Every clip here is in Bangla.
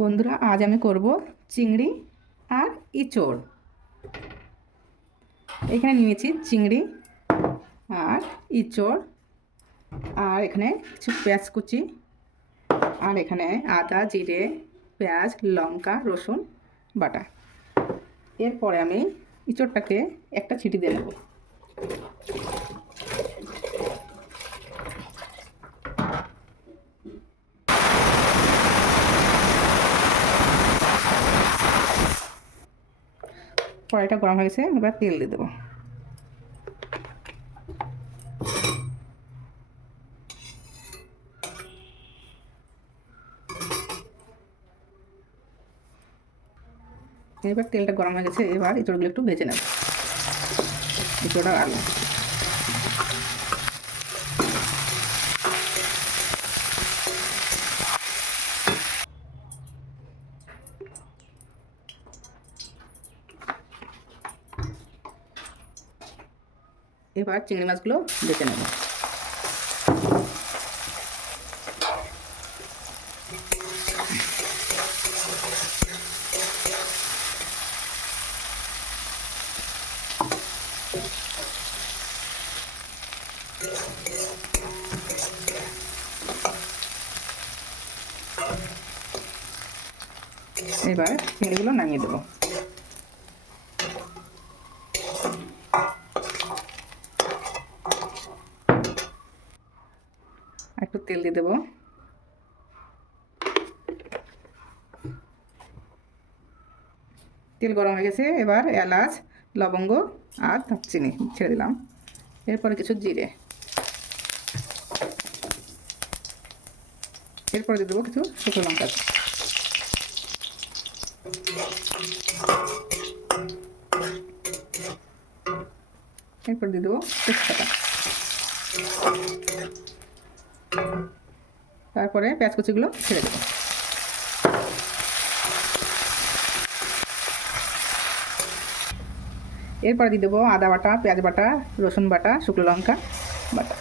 বন্ধুরা, আজ আমি করব চিংড়ি আর ইঁচড় এখানে নিয়েছি চিংড়ি আর ইঁচড় আর এখানে কিছু পেঁয়াজ কুচি আর এখানে আদা, জিরে, পেঁয়াজ, লঙ্কা, রসুন, বাটা। এরপরে আমি ইঁচড়টাকে একটা ছিটি দিয়ে নেব। কড়াইটা গরম হয়ে গেছে এবার তেল দিয়ে দেবো। এবার তেলটা গরম হয়ে গেছে, এবার ইঁচড়গুলো একটু ভেজে নেব। ইঁচড়া আলু এবার চিংড়ি মাছগুলো বেটে নেব। এবার চিংড়িগুলো নামিয়ে দেবো। তেল দিয়ে দেবো। তেল গরম হয়ে গেছে, এবার এলাচ, লবঙ্গ আর দারচিনি ছেড়ে দিলাম। এরপরে কিছু জিরে। এরপরে দিয়ে দেবো কিছু শুকনো লঙ্কা। এরপর দিয়ে দেবো তেজপাতা। তারপরে পেঁয়াজ কুচিগুলো ছেড়ে দেবো। এরপরে দিয়ে দেবো আদা বাটা, পেঁয়াজ বাটা, রসুন বাটা, শুকনো লঙ্কা বাটা।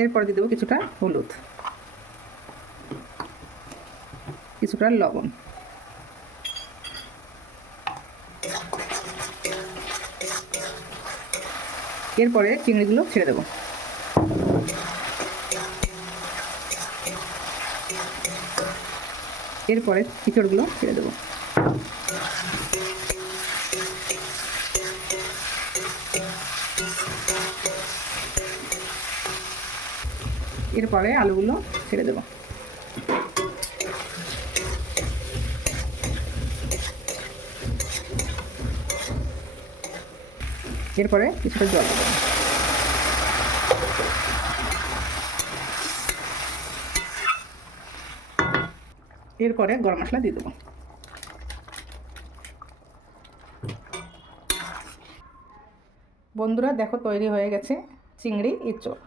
এরপরে দিয়ে দেবো কিছুটা হলুদ। কিছুটা লবণ। এরপরে চিংড়িগুলো ছেড়ে দেবো। এরপরে খিচড়গুলো ছেড়ে দেবো। এরপরে আলুগুলো ছেড়ে দেবো। এরপরে কিছুটা জল দেবেন এরপরে গরম মশলা দিয়ে দেবো। বন্ধুরা, দেখো তৈরি হয়ে গেছে চিংড়ি ইঁচড়